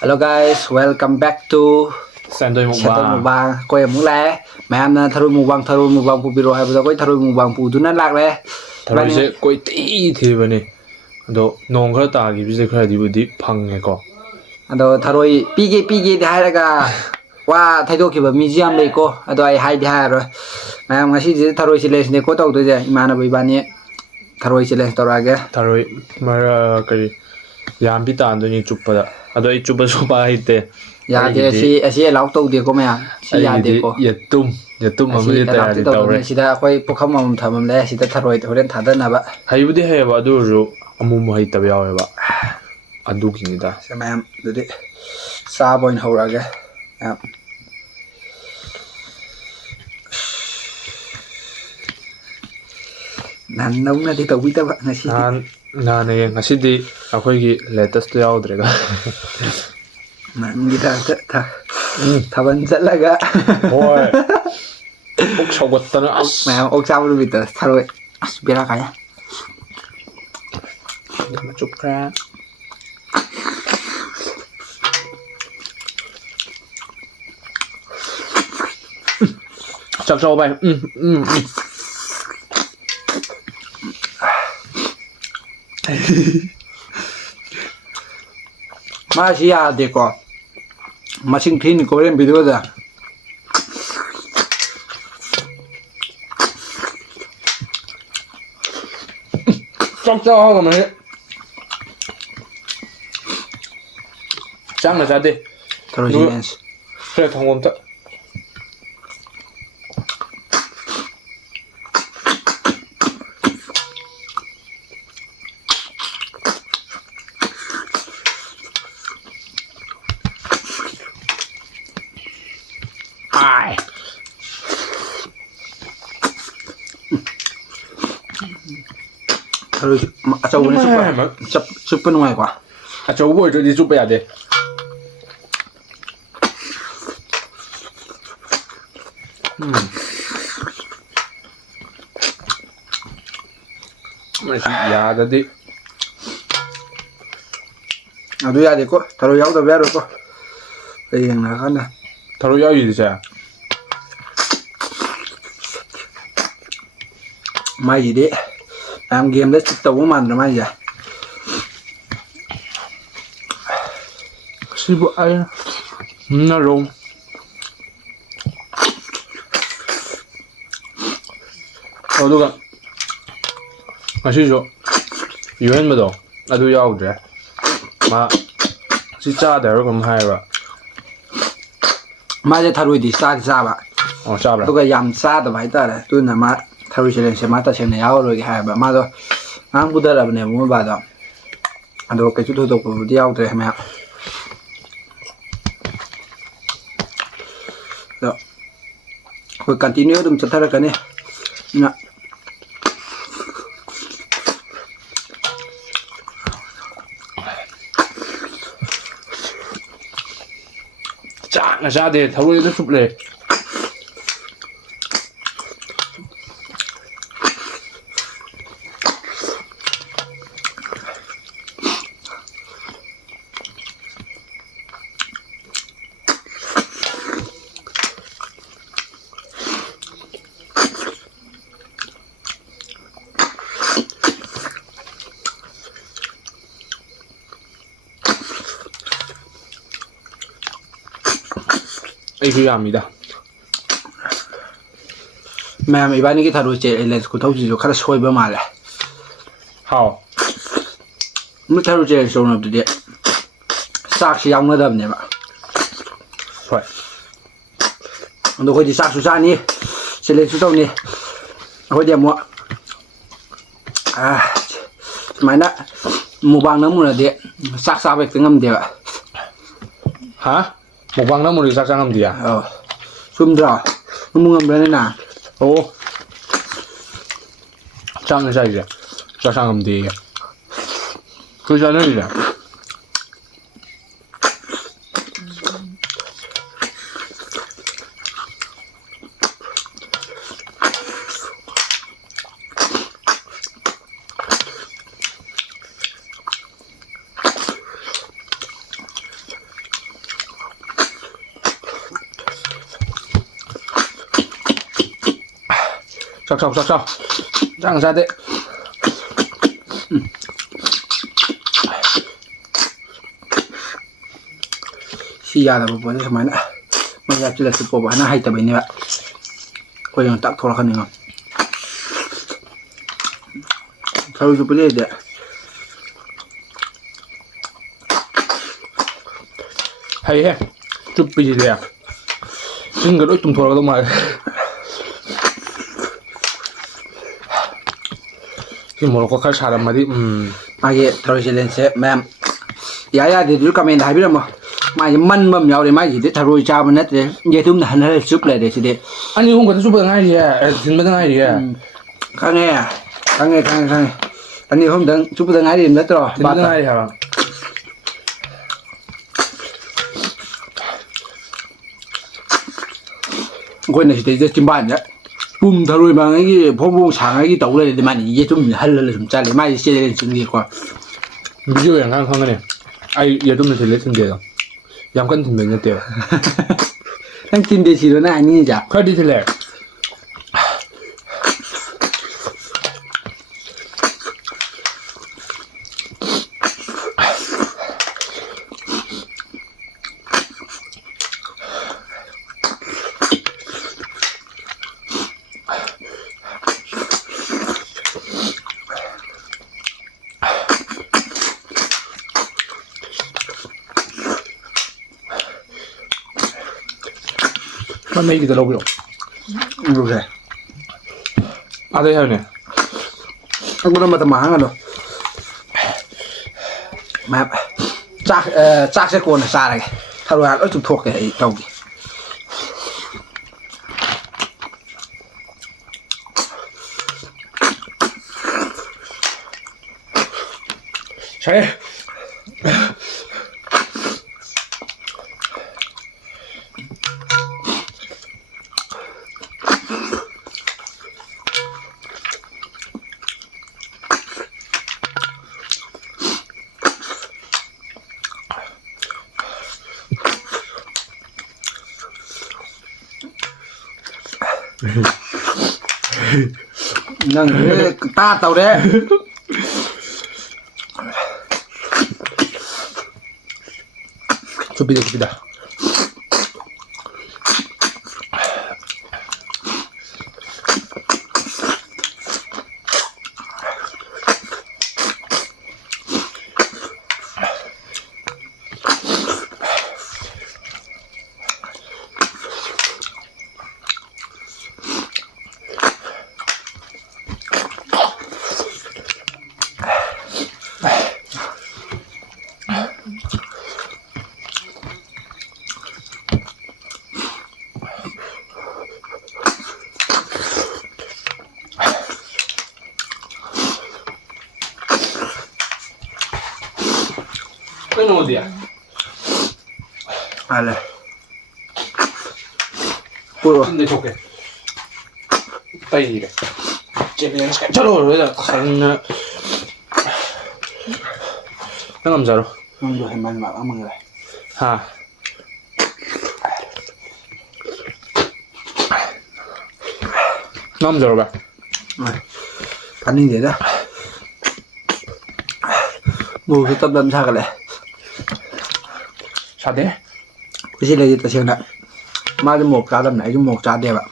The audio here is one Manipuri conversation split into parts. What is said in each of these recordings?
Hello guys, welcome back to Sendoi Mukbang. Koi muk lai, Mayam na Tharoi Mukbang pu biroi hai koi Tharoi Mukbang pu tu na lak le. Tharoi se koi ti bani. Ado nong khara ta gi bise khara di budi phange ko. Ado Tharoi pige de hai raga wa thaidok ki ba museum le ko. Ado ai hai di hai ro. Mayam ngasi ji Tharoi challenge ne ko tau do je. Imana bai bani Tharoi challenge tawage. Tharoi mara kari yam bi tan do ni chupa da. Ado I chupa so ba hite. Ya de si lau tau de ko maya. Si ya de ko. Yatum amri ta ya tawre. Sida koi pokham am thamam le sida Tharoi thoren thada na ba. Hai budi hai ba du ru amu mo hai ta ya ba. Adu ki ni da. Se mayam dudi sa boin horage. Nan nong na di tau bi ta ba ngasi. Na ne ngasi di akhoi gi latest yaudre ga. Nan gi ta thaban chalaga. Oi. Ok sawatana as. Mayam ok sa bu bi ta Tharoi. As bera kaya. Chup kra. Chắc cho bay. Masih ada ko. Masing thin ko ren video da. Chắc cho rồi mà. Chắc là ra đi. Tharoi challenge. Kaya thong om ta. Ai. Tharoi achau ni super nuai kwa. Achau bo jo di chup ya de. Masih ya tadi. Adu ya de ko. Tharoi yau da bero ko. Ai yang na kana. Tharoi ya yi sa. Mai gì đấy làm game đấy tàu của mình rồi mai giờ Si bo ai. Na rong. Oduga. Masih jo. Yuan ma do. Adu yaudre. Ma si cha da ro kam hai ba. mai giờ Tharoi đi xa ba Cha ba. tôi cái yam xa da bai ta là tôi là mà Tharoi challenge mà ta xem này áo rồi hai ba mà đó ang bu da là này mua ba đó anh đâu cái chút thôi tôi cũng đi áo rồi mẹ đó tôi continue đừng chặt ra cái này nè Cha na sa de Tharoi da chup le. Eikhoi mẹ mấy bạn cái Tharoi challenge của thâu chỉ cho khá sôi bữa mà lại How? mới Tharoi challenge xong rồi đấy sạc xì ông nó đầm nhỉ bạn Phải. nó coi đi sạc số san đi challenge số đâu đi coi điểm mua máy đã mukbang nó mua là đấy sạc sao về tiếng âm đấy ạ Hả? Mukbang na mo ri sakang am dia. zoom ra nó mua ngầm lên nè Oh. Chang na sai ja. Sakang am dia. Ku ja na ri. 싹싹 짱싸대 시야다 보고 정말 뭔가 찔렀을 거 하나 하이다 보이네 그냥 딱 돌아가는 거 가로수 뿌려야 돼 hay Twbi gì à nhưng cái đối trùng thua là đâu mà thì một có khai sản mà đi 마게 다루시 렌세 맴 야야 데들 까면 하비라 뭐 마이 만맘 야오리 마이 데 다루이 잡은 데 이제 좀 하나를 sup래 되시데 아니 형 그래도 super ngay gì à 진짜 ngay gì à 강해 아니 hôm đang super ngay điểm đó rồi 진짜 ngay hả quên này thì chim bàn nhá bùm thằng mà cái phong phong sáng cái tàu này thì mà gì chúng hal là chúng ta lấy mai xe lên chừng gì qua ví dụอย่างข้างๆเนี่ยไอ้อย่าตุ้มในเทเลสเดียวยามกันถึงเป็นเดียว đang tìm địa chỉ đó này như vậy ค่อยดีเทเลมันไม่กี่ตลบหรอก รู้ใช่ อะไรเนี่ย aku udah mata mahal loh map cak sekon sare kalau ada tuh tok kayak tau gituใช่นั่งตาเต่าเด้ Twbi다 Ini 어디야? 알래 뭐야 근데 저게 빨리 이래 쟤는 저로 그래서 가는 남자로 형도 할말 막 아무나 하 남자로 봐 반응 되다 뭐 cái tập đâm sao cả lại sao thế cái gì là gì ta xem lại mai cho một cá đâm này cho một cá đẹp ạ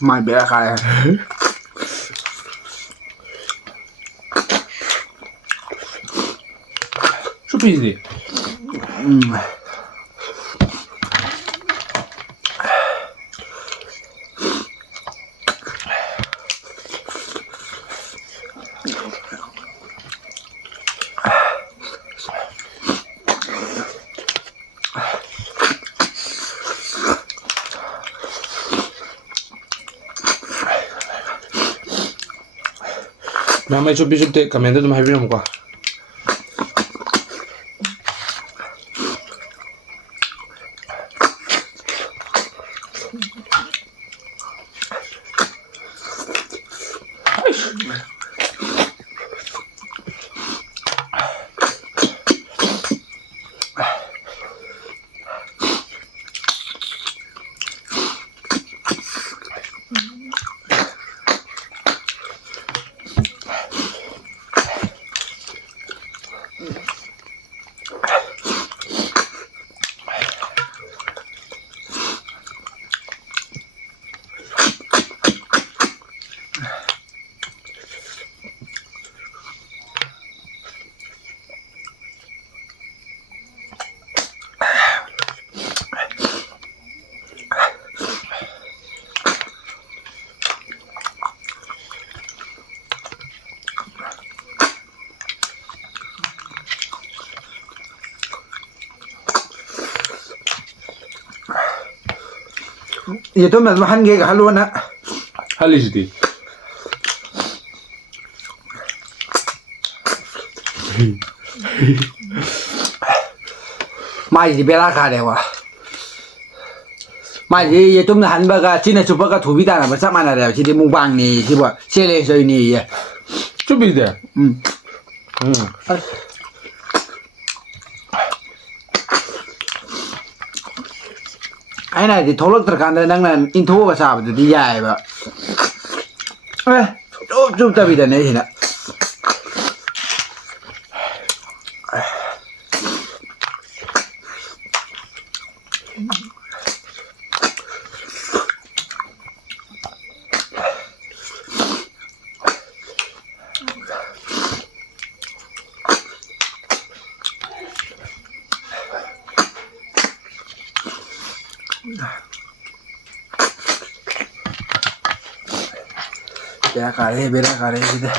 mai bé khai Twbi지 ꯃꯌꯥꯝ ꯑꯩ ꯆꯨꯞꯄꯤ ꯆꯨꯞꯇꯦ ꯀꯃꯦꯟꯇ ꯑꯗꯨꯝ ꯍꯥꯏꯕꯤꯔꯝꯃꯨꯀꯣ 예좀 몇 한 개가 할로나 할리시디 마이지 베라 가래와 마이지 예좀 한 바가 진짜 주바가 도비다나 뭐 짝만하래요 지디 묵방니 지뭐 셀레서니 예 쭈비데 아니나 이제 돌럭 들어간다 낭난 인트로가 잡아도 디야이바 좀 답이다네 지나 베라 가래 지데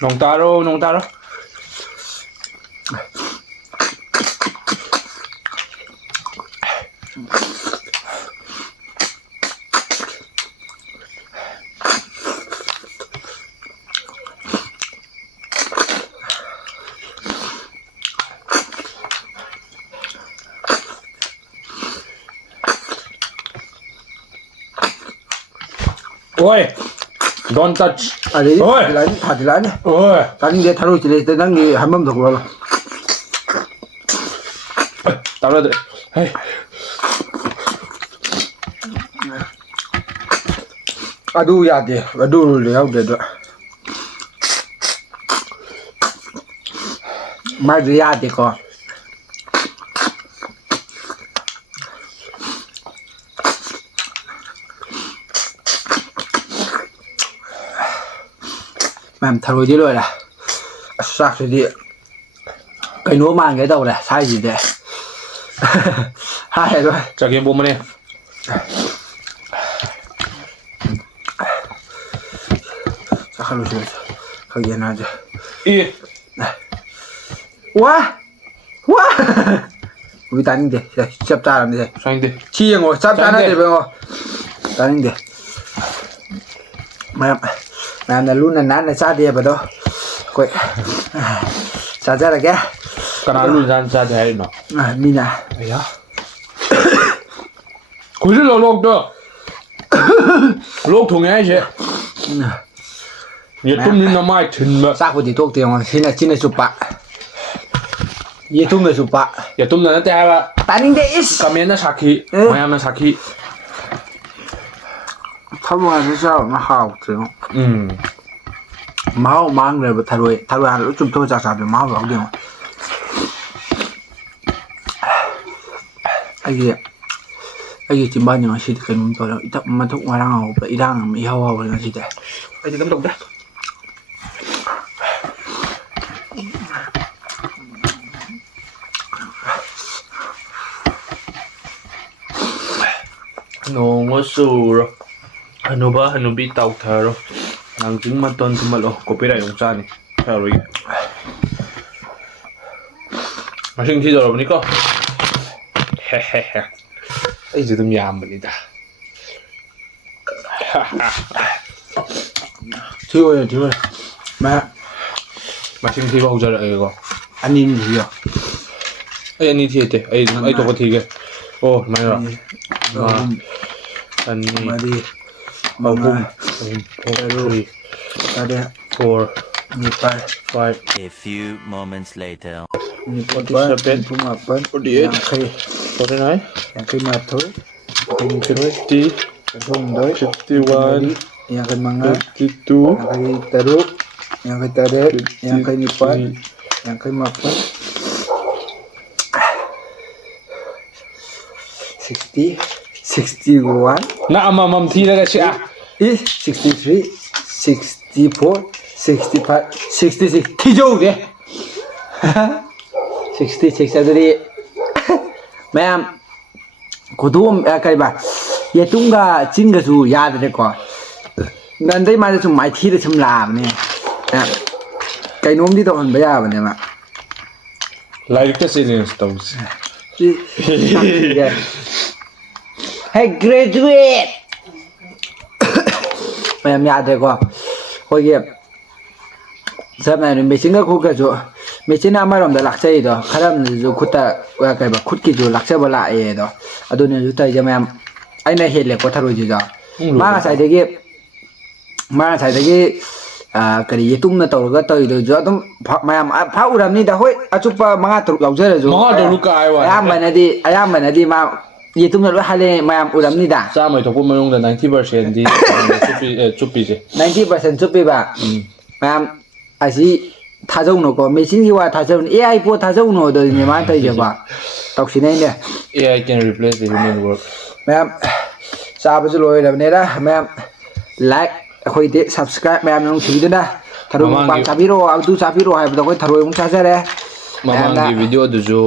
농따로 Oi, don't touch. 아니 Oi, 다들라니 oi. 다른 게 다루 지낼 때 당기 한 번 더 걸어 따라들. Hey. 아두 야데 아두를 야우데도 마이지 야데 거 Mày thằng đi rồi là sạc rồi đi cái núa mang cái đầu này sai gì đấy hai rồi 자, 걔 보면 해. chắc không được không yên nào chứ 이. quá quá 우리 다닌데 짭 잘하는데 상인데. 치영어 짭 잘하는데 병어 다닌데 mà là luôn là nán là xa đi vào đó quậy xa ra là cái 까나 루잔 자데 할노. mina 야. 고질러 록도. 록 동해야지. 얘 tummin nó mai thìn mà. xác của chị thuốc tiền mà xin là chụp bạ ye tum là chụp bạ 얘 tummin nó tè ba. 다닌 데 is 까면 nó 사키. 마얌 nó 사키. 타보가 sao nó hào chứ máu mang rồi thαρoi ăn lúc chúng tôi ra sạp được máu vào điều ai gì chỉ bao nhiêu xịt cái mình tôi là ít mà thuốc ngoài đang học vậy đang mỹ hao rồi gì đấy ai thì cấm tục đấy 농어 수로 하누바 하누비 따우타로 낭증 맞던 그말로 코피라이 용짜니 바로 이게 맛있는 티저 여러분이니까 헤헤헤 이제 좀 야합니다 Thiêu mà Masing thi bao giờ lại có anh nhìn gì à anh đi thi thế anh tôi có thi cái ô mày rồi anh mà đi bao hôm three four five A few moments later. 47 48 49 yang ke mathur 50 Sendoi 51 yang ke manga 52 yang ke teruk yang ke tadet yang ke nipat yang ke mapat 60 61 nãy mà mầm thi ra cái gì à 63 64 65 66 thi dâu kìa 66 adudi mayam kudum kai ba yetunga chinga su yadre ko nandai ma su mai thi de chum la ne kai nom di to han ba ya ba ne ma like cái gì này tao hey graduate mayam yadre ko hoi ge sab na me singa ko ga jo me china amarom da lakchai do kharam ju khuta wa kai ba khut ki ju lakcha ba la e do adune ju tai jamam aina hele ko tharoi ju ja ma sai de ge kari yetum na tawga toy do jo dum mayam pha uram ni da hoi achupa manga truk laujara ju manga do lu kai wa ayam banadi ma yetum na hale mayam uram ni da sa mai thok ma yong da 90% di chupi je 90% chupi ba mayam asi thajau no ko machine ki wa thajau AI po thajau no do ni ma tai je ba toksinai ne AI can replace the human work mayam sa ba ju loi da ne da mayam like khoi de subscribe mayam nong thi da tharo ba sabiro autu sabiro hai ba ko tharo mung cha jare mamang ki video du jo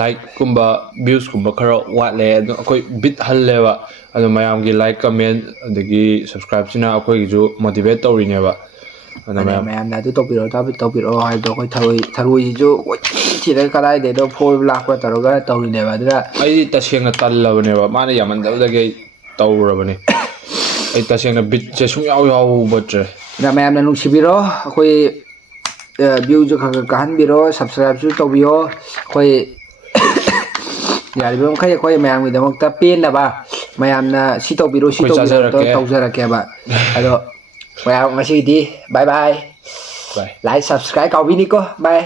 like kumba views kumba khara wat le akoi bit hal le ba ado mayam gi like comment adagi subscribe china akoi gi jo motivate tori ne ba ana mayam na tu topiro hai do ko tharoi jo chi da karai de do phol lak pa taro ga tori ne ba da ai ta senga tal la ne ba mane yaman da da ge tawra bane ai ta senga bit che sung yaw batre na mayam na nung sibiro khoi view jo ka han biro subscribe su tobio khoi yari bom khai khoi mayam gi damok ta pen na ba mayam na si tobiro to tawjara ke ba ado mayam ngasi di bye bye like subscribe kau bini ko bye